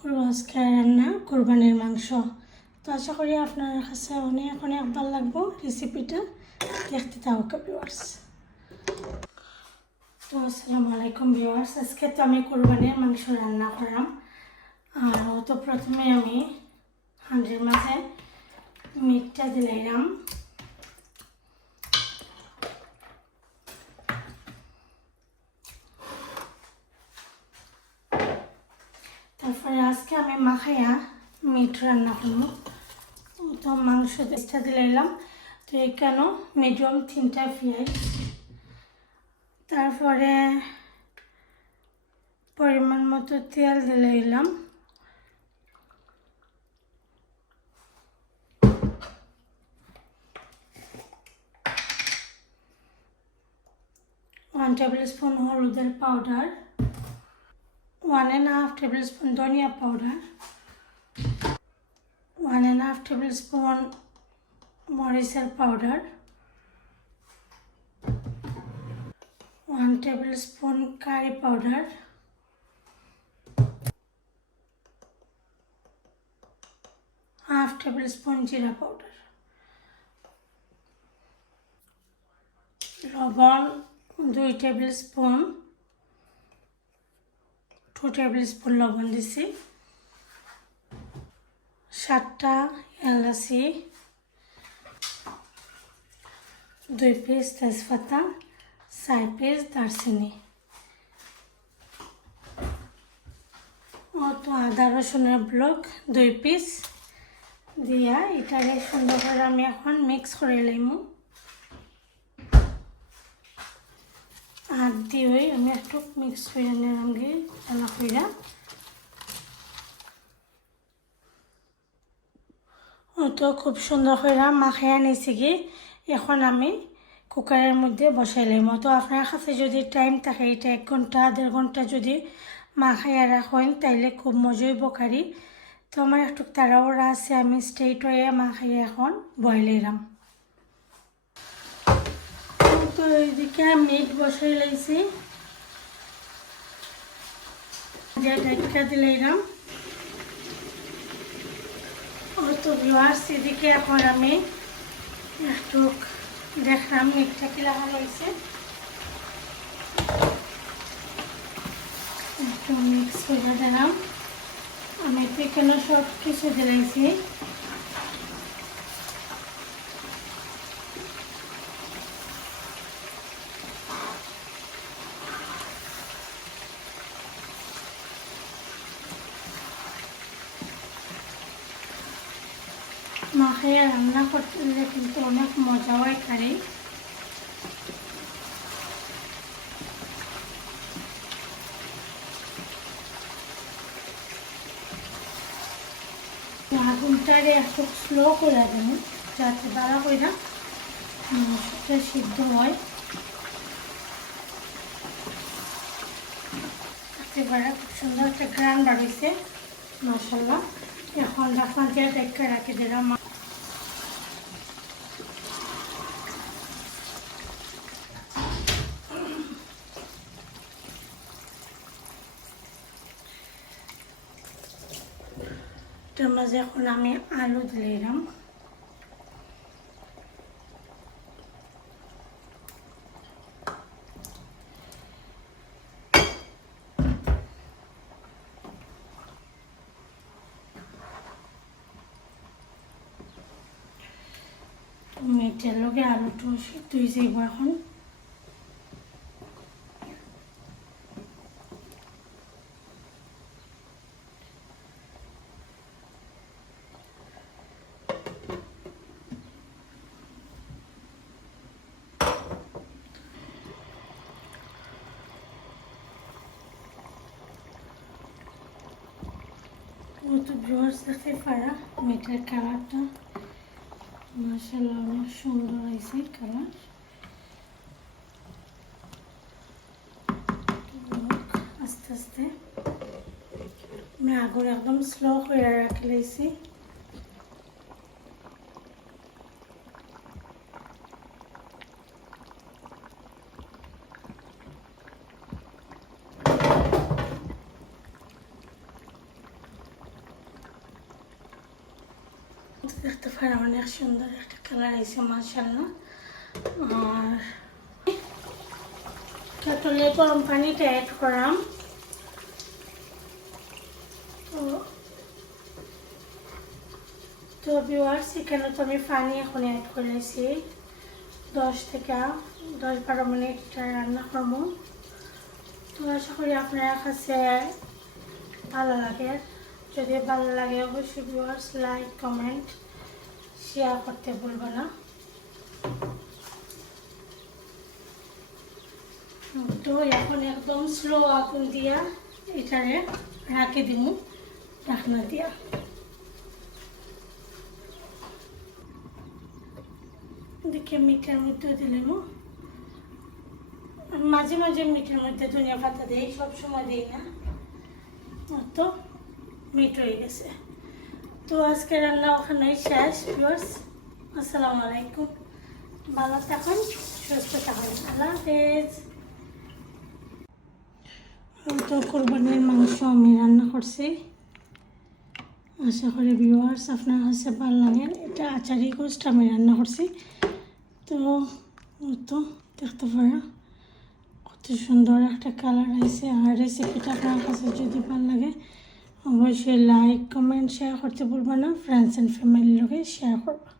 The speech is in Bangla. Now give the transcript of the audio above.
করব আজকে রান্না, কোরবানির মাংস। তো আশা করি আপনার কাছে অনেক অনেক ভালো লাগবো রেসিপিটা দেখতে থাকুক ভিউয়ার্স তো আসসালামু আলাইকুম ভিউয়ার্স আজকে তো আমি কোরবানির মাংস রান্না করলাম আর তো প্রথমে আমি হাঁড়ির মাঝে মিটটা দিলাম তারপরে আজকে আমি মাখাইয়া মিট রান্না করব। তো মাংস দেশটা দিলাম তো এখানেও মিডিয়াম তিনটা পেঁয়াজ। তারপরে পরিমাণ মতো তেল দিলাম ওয়ান টেবিল স্পুন হলুদের powder one and half tablespoon ধনিয়া powder one and half tablespoon মরিচের powder one tablespoon curry powder half tablespoon জিরা পাউডার লবণ, দুই tablespoon two tablespoon লবণ দিছি। সাতটা এলাচি, দুই পিস তেজপাতা, চার পিস দারচিনি। ও তো আদা রসুনের ব্লক, দুই পিস। দিয়া এটাকে সুন্দর করে আমি এখন মিক্স করে লইমু হাত দিয়ে আমি একটু মিক্স করে নিলাম গিয়ে চালা কইরা তো খুব সুন্দর করে মাখাইয়া নিয়েছি কি এখন আমি কুকারের মধ্যে বসাইলাম তো আপনার কাছে যদি টাইম থাকে, এটা এক ঘণ্টা, দেড় ঘণ্টা যদি মাখাইয়া রাখেন, তাইলে খুব মজাই বকারি তো আমার একটু তাড়াহুড়া আছে, আমি স্ট্রেট হয়ে মাখাইয়া এখন বয়েল এলাম তো এইদিকে মিট বসাই লাইছি। দিলাম তো ভিউয়ার্স এদিকে এখন আমি একটু দেখলাম কি লাগা রয়েছে একটু মিক্স করে দিলাম আমি তো এখানে সব কিছু দিলাইছি। মাখাইয়া রান্না করতে কিন্তু অনেক মজা হয় কারি আগুনটারে স্লো করে যাতে দাঁড়া করে মাংসটা সিদ্ধ হয়। একেবারে খুব সুন্দর একটা গ্রান মশলা এখন ঢাকনা দিয়ে ডেকে রাখি দিলাম। এটার মাঝে এখন আমি আলু দিলাম মেটের লগে আলুটো হয়ে যাইব এখন তো ব্রস দেখতে পারা মেটের কালারটা মার্শাল্লাহ অনেক সুন্দর হয়েছে কালার আস্তে আস্তে। আমি আগুন একদম স্লো করে রাখি লাইছি অনেক সুন্দর একটা কালার আছে আর কেটলে গরম পানিটা অ্যাড করাম তো ভিউয়ার্স এখানে তো আমি পানি এখন অ্যাড করেছি দশ থেকে দশ বারো মিনিট রান্না করব তো আশা করি আপনার কাছে ভালো লাগে যদি ভালো লাগে অবশ্যই ভিউয়ার্স লাইক কমেন্ট শেয়ার করতে ভুলবে না। তো এখন একদম স্লো আগুন দিয়া এটারে রাখে দিব ঢাকনা দিয়া। দেখে মিটের মধ্যে দিলাম মাঝে মাঝে মিটের মধ্যে ধনিয়া পাতা দেই সব সময় দিই না। তো মিট হয়ে গেছে। তো আজকে রান্না ওখানেই শেষ ভিউয়ার্স আসসালামু আলাইকুম। ভালো থাকুন, সুস্থ থাকুন। আল্লাহ তো কোরবানির মাংস আমি রান্না করছি। আশা করি ভিউয়ার্স আপনার কাছে ভালো লাগে। এটা আচারি গোষ্ঠ আমি রান্না করছি। তো তো দেখতে পারা, কত সুন্দর একটা কালার আছে আর রেসিপিটা আপনার কাছে যদি ভালো লাগে অবশ্যই লাইক কমেন্ট শেয়ার করতে ভুলবেন না। ফ্রেন্ডস অ্যান্ড ফ্যামিলির লোকে শেয়ার করবা